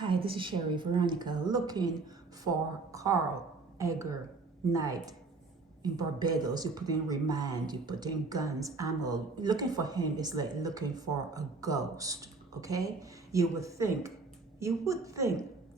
Hi, this is Sherry Veronica looking for Carl Edgar Knight in Barbados. You put in remand, you put in guns, ammo. Looking for him is like looking for a ghost, okay? You would think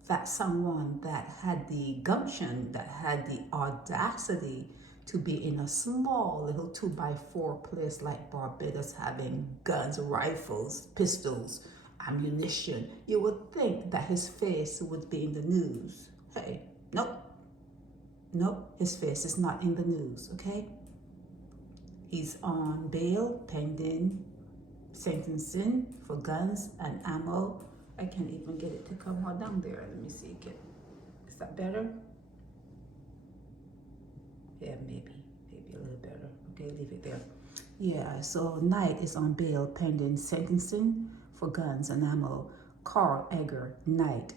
that someone that had the gumption, that had the audacity to be in a small little 2x4 place like Barbados, having guns, rifles, pistols, ammunition, you would think that his face would be in the news. Hey, nope, his face is not in the news, okay? He's on bail pending sentencing for guns and ammo. I can't even get it to come on down there. Let me see. Is that better? Yeah, maybe a little better. Okay, leave it there. Yeah, so Knight is on bail pending sentencing for guns and ammo. Carl Edgar Knight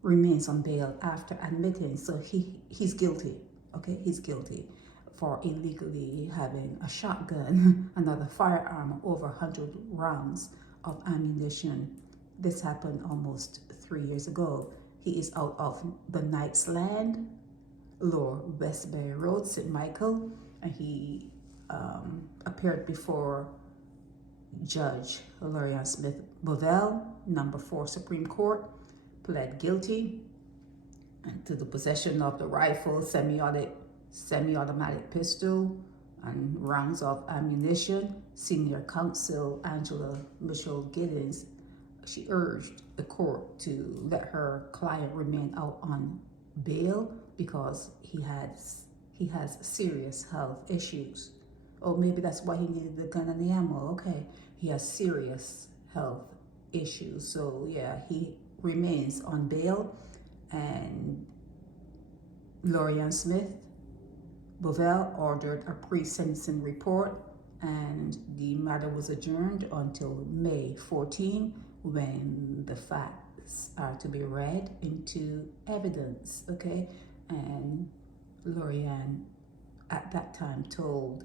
remains on bail after admitting, so he's guilty, okay? He's guilty for illegally having a shotgun, another firearm, over 100 rounds of ammunition. This happened almost 3 years ago. He is out of the Knight's Land, Lower Westbury Road, St. Michael, and he appeared before Judge Lorian Smith Bovell, number 4 Supreme Court, pled guilty to the possession of the rifle, semi-automatic pistol, and rounds of ammunition. Senior counsel Angela Mitchell-Giddens, she urged the court to let her client remain out on bail because he has serious health issues. Oh, maybe that's why he needed the gun and the ammo. Okay, he has serious health issues. So yeah, he remains on bail, and Lorian Smith Bovell ordered a pre-sentencing report, and the matter was adjourned until May 14, when the facts are to be read into evidence, okay? And Lorian at that time told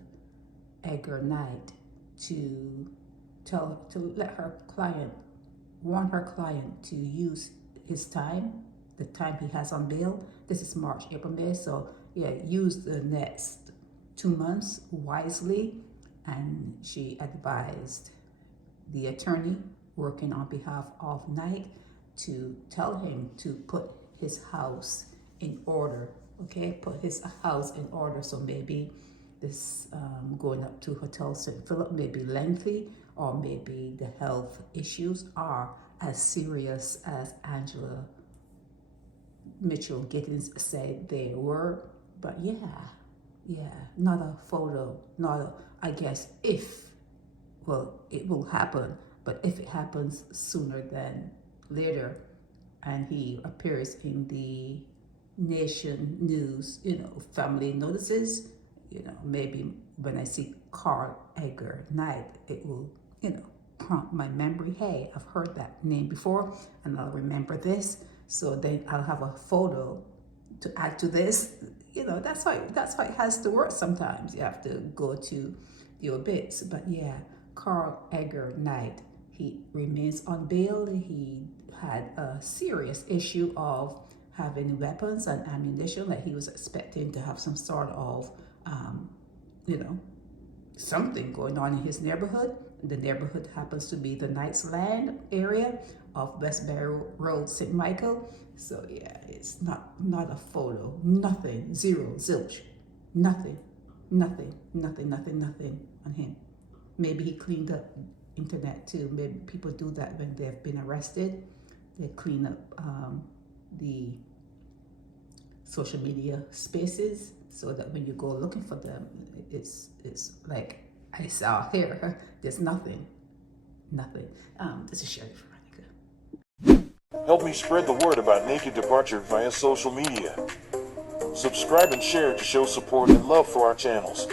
Edgar Knight to warn her client to use his time, the time he has on bail. This is March, April, May. So yeah, use the next 2 months wisely. And she advised the attorney working on behalf of Knight to tell him to put his house in order, okay? Put his house in order. So maybe this going up to Hotel St. Philip may be lengthy, or maybe the health issues are as serious as Angela Mitchell-Giddens said they were. But yeah, not a photo, I guess it will happen, but if it happens sooner than later, and he appears in the nation news, family notices, maybe when I see Carl Edgar Knight, it will, prompt my memory. Hey, I've heard that name before, and I'll remember this. So then I'll have a photo to add to this. That's how it has to work sometimes. You have to go to your bits. But yeah, Carl Edgar Knight, he remains on bail. He had a serious issue of having weapons and ammunition, that he was expecting to have some sort of something going on in his neighborhood. The neighborhood happens to be the Knight's Land area of Westbury Road, St. Michael. So yeah, it's not a photo, nothing, zero, zilch, nothing on him. Maybe he cleaned up internet too. Maybe people do that when they've been arrested. They clean up the social media spaces, so that when you go looking for them, it's like I saw here. There's nothing. This is Sherry Veronica. Help me spread the word about Naked Departure via social media. Subscribe and share to show support and love for our channels.